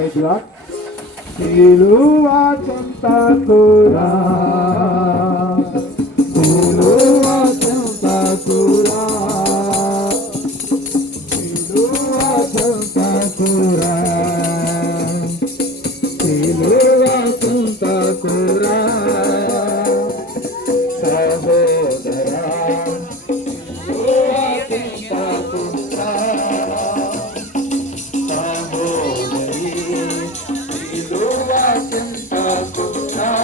సిలువా చెంతకురా, సిలువా చెంతకురా, సిలువా చెంతకురా, సిలువా చెంతకురా సహోదరా, సిలువా చెంతకురా సహోదరి, సిలువా చెంతకురా.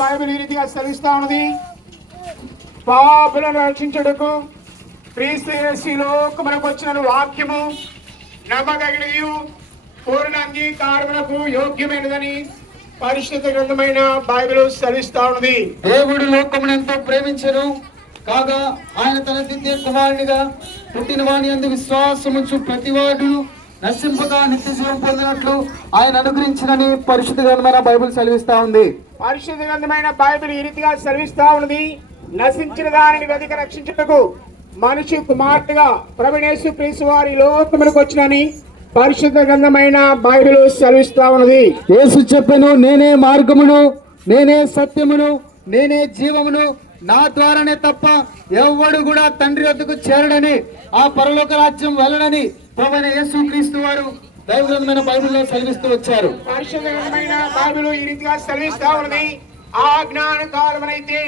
బైబిల్ ఈ రీతిగా సెలవిస్తా ఉన్నది. పాపులను రక్షించుటకు క్రీస్తు యేసు ఈ లోకమునకు వచ్చిన వాక్యము నమ్మదగినది, పూర్ణ అంగీకారమునకు యోగ్యమైనదని పరిశుద్ధ గ్రంథమైన బైబిల్ సెలవిస్తా ఉన్నది. దేవుడు లోకమును ఎంతో ప్రేమించెను కాగా ఆయన తన ద్వితీయ కుమారునిగా పుట్టిన వాని యందు విశ్వాసముంచు ప్రతివాడు నశింపగా నిత్య జీవం పొందినట్లు ఆయన అనుగ్రహించినని పరిశుద్ధ గ్రంథమైన బైబిల్ సెలవిస్తా ఉంది. పరిశుద్ధ గ్రంథమైన బైబిల్ ఈ రీతిగా సెలవిస్తా ఉన్నది. నశించిన దానిని వెతిక రక్షించుటకు మనిషి కుమార్తెగా ప్రభువైన యేసు క్రీస్తు వారి లోకమునకు వచ్చినని పరిశుద్ధ గ్రంథమైన బైబిల్ సెలవిస్తా ఉన్నది. యేసు చెప్పెను, నేనే మార్గమును, నేనే సత్యమును, నేనే జీవమును, నా ద్వారానే తప్ప ఎవ్వడు కూడా తండ్రి వద్దకు చేరడని, ఆ పరలోక రాజ్యం వెళ్ళడని ప్రభువైన యేసు క్రీస్తు వారు దైవ గ్రంథమైన బైబిల్లో సెలవిస్తూ వచ్చారు. పరిశుద్ధ గ్రంథమైన బైబిల్ ఈ రీతిగా సెలవిస్తా ఉన్నది. ఆ జ్ఞాన కాలమునైతే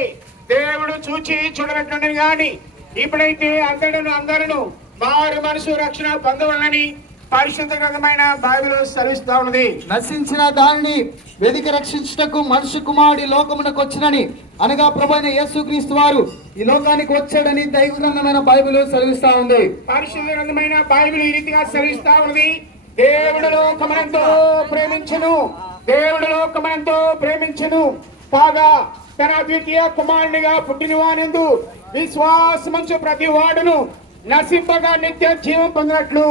దేవుడు చూచి చూడనట్లుండని గాని ఇప్పుడైతే అందరూ మారు మనసు రక్షణ పొందవలనని పరిశుద్ధ గ్రంథమైన బైబిల్ సెలవిస్తా ఉన్నది. నశించిన దానిని వెదికి రక్షించుటకు మనుష్య కుమారుడి లోకమునకు వచ్చినని, అనగా ప్రభువైన యేసుక్రీస్తు వారు ఈ లోకానికి వచ్చాడని దైవ గ్రంథమైన బైబిల్ సెలవిస్తా ఉంది. పరిశుద్ధ గ్రంథమైన బైబిల్ ఈ రీతిగా సెలవిస్తా ఉన్నది. దేవుడు లోకమునంతో ప్రేమించెను, దేవుడు లోకమునంతో ప్రేమించెను కాగా తన ద్వితీయ కుమారునిగా పుట్టిన వానియందు విశ్వాసముంచు ప్రతి వాడును నశింపగా నిత్య జీవం పొందినట్లు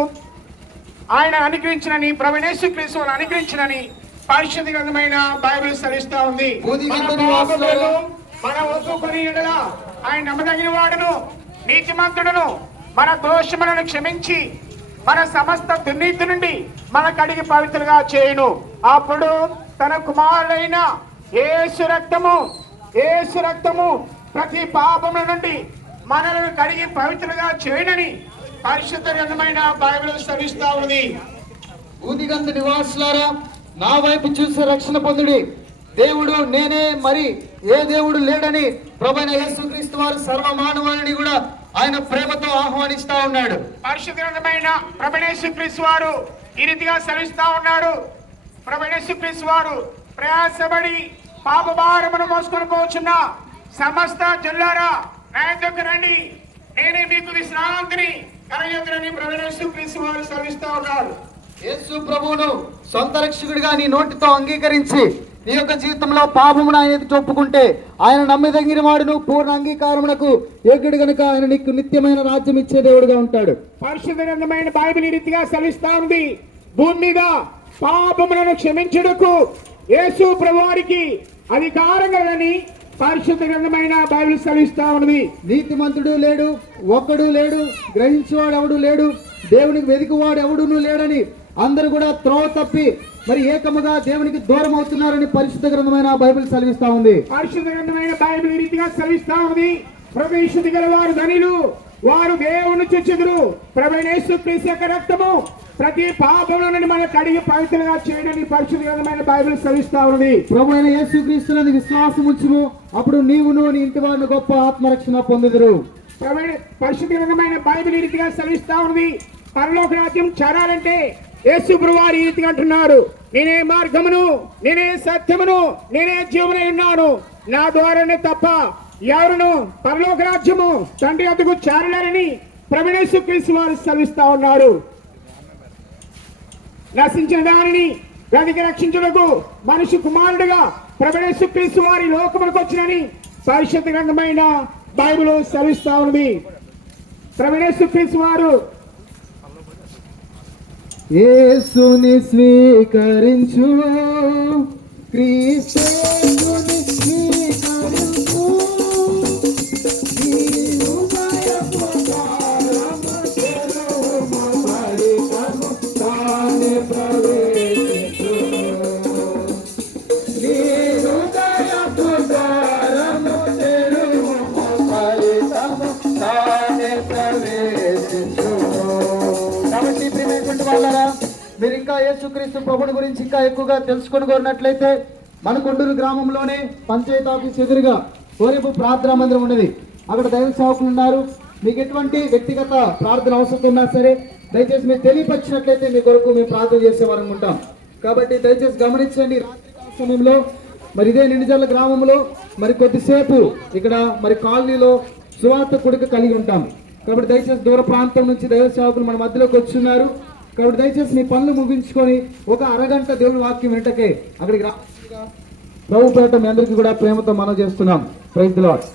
ఆయన అనుగ్రహించినని ప్రభువైన యేసుక్రీస్తు వారు అనుగ్రహించినని పరిశుద్ధ గ్రంథమైన బైబిల్ సెలవిస్తా ఉంది. మన ఒప్పుకొని ఆయన నమ్మదగిన వాడును, నీతిమంతుడును, మన దోషములను క్షమించి మన సమస్త దుర్నీతి నుండి మన కడిగి పవిత్రులుగా చేయును. అప్పుడు తన కుమారుడైన యేసు రక్తము ప్రతి పాపముల నుండి మనలను కడిగి పవిత్రులుగా చేయునని పరిశుద్ధ గ్రంథమైన బైబిల్ సెలవిస్తా ఉన్నది. ఊదిగంధ నివాసులారా, నా వైపు చూసి రక్షణ పొందుడి. దేవుడు నేనే, మరి ఏ దేవుడు లేడని ప్రభువైన యేసుక్రీస్తు వారు సర్వమానవాళిని కూడా ఆయన ప్రేమతో ఆహ్వానిస్తా ఉన్నాడు. పరిశుద్ధ గ్రంథమైన ప్రభువైన యేసుక్రీస్తు వారు ఈ రీతిగా సెలవిస్తా ఉన్నాడు. ప్రభువైన యేసుక్రీస్తు వారు ప్రయాసపడి పాప భారమును మోసుకొని పోచున్న సమస్త జనులారా నా యొద్దకు రండి, నేనే మీకు విశ్రాంతిని కలగజేయుదునని ప్రభువైన యేసుక్రీస్తు వారు సెలవిస్తా ఉన్నారు. యేసు ప్రభువును సొంత రక్షకుడిగా నీ నోటితో అంగీకరించి నీ యొక్క జీవితంలో పాపమును ఆయన ఎదుట ఒప్పుకుంటే, ఆయన నమ్మిదగిన వాడును పూర్ణ అంగీకారమునకు యోగ్యుడు గనుక ఆయన నీకు నిత్యమైన రాజ్యం ఇచ్చే దేవుడుగా ఉంటాడు. పరిశుద్ధ గ్రంథమైన బైబిల్ ఈ రీతిగా సెలవిస్తా ఉంది. భూమి మీద పాపములను క్షమించుటకు యేసు ప్రభువారికి అధికారం కలదని పరిశుద్ధ గ్రంథమైన బైబిల్ సెలవిస్తా ఉన్నది. నీతిమంతుడు లేడు, ఒక్కడు లేడు, గ్రహించేవాడు ఎవడు లేడు, దేవునికి వెదికివాడు ఎవడును లేడని అందరూ కూడా త్రోవ తప్పి మరి ఏకముగా దేవునికి దూరం అవుతున్నారని పరిశుద్ధ గ్రంథమైన బైబిల్ సెలవిస్తా ఉంది. పరిశుద్ధ గ్రంథమైన బైబిల్ ఈ రీతిగా సెలవిస్తా ఉంది. ప్రవేశుద్ధి గల వారు ధనిలు, వారు దేవుని చూచెదరు. ప్రభువైన యేసుక్రీస్తు యొక్క రక్తము ప్రతి పాపముల నుండి మన కడిగి పవిత్రంగా చేయడానికి పరిశుద్ధ గ్రంథమైన బైబిల్ సెలవిస్తా ఉన్నది. ప్రభువైన యేసుక్రీస్తునందు విశ్వాసం ఉంచుము, అప్పుడు నీవును నీ ఇంటి వారిని గొప్ప ఆత్మరక్షణ పొందుదురు. పరిశుద్ధ గ్రంథమైన బైబిల్ ఈ రీతిగా సెలవిస్తా ఉన్నది. పరలోక రాజ్యం చేరాలంటే యేసు ప్రభువారు ఈ రీతిగా అంటున్నారు, నేనే మార్గమును, నేనే సత్యమును, నేనే జీవనై ఉన్నాను. నా ద్వారానే తప్ప ఎవరును పరలోక రాజ్యము తండ్రి వద్దకు చేరలేరని ప్రభువైన యేసుక్రీస్తు వారు సెలవిస్తా ఉన్నారు. నశించిన దానిని వెతికి రక్షించుటకు మనిషి కుమారుడుగా ప్రభువైన యేసుక్రీస్తు వారి లోకములకు వచ్చినని పరిశుద్ధ గ్రంథమైన బైబిల్ సెలవిస్తా ఉన్నది. ప్రభువైన యేసుక్రీస్తు వారు యేసుని స్వీకరించు, క్రీస్తుని స్వీకరించు, నీ హృదయపు ద్వారము తెరువు, పడికము తానే ప్రవేశించు. నీ హృదయపు ద్వారము తెరువు, పడికము తానే ప్రవేశించు. కాబట్టి ప్రియమైనటువంటి వాళ్ళారా, మీరు ఇంకా యేసుక్రీస్తు ప్రభుని గురించి ఇంకా ఎక్కువగా తెలుసుకొని కోరినట్లయితే మన కొండూరు గ్రామంలోనే పంచాయతీ ఆఫీస్ ఎదురుగా కోరేపు ప్రార్థనా మందిరం ఉన్నది. అక్కడ దైవ సేవకులు ఉన్నారు. మీకు ఎటువంటి వ్యక్తిగత ప్రార్థన అవసరం ఉన్నా సరే దయచేసి మీరు తెలియపరిచినట్లయితే మీ కొరకు మేము ప్రార్థన చేసేవారం ఉంటాం. కాబట్టి దయచేసి గమనించండి. రాత్రి సమయంలో మరి ఇదే నిండిజర్ల గ్రామంలో మరి కొద్దిసేపు ఇక్కడ మరి కాలనీలో సువార్త కొడుకు కలిగి ఉంటాం. కాబట్టి దయచేసి దూర ప్రాంతం నుంచి దైవ సేవకులు మన మధ్యలోకి వచ్చున్నారు. కాబట్టి దయచేసి మీ పనులు ముగించుకొని ఒక అరగంట దేవుని వాక్యం వింటకే అక్కడికి రా. ప్రభు పేరట మీ అందరికీ కూడా ప్రేమతో మనం చేస్తున్నాం. Praise the lord.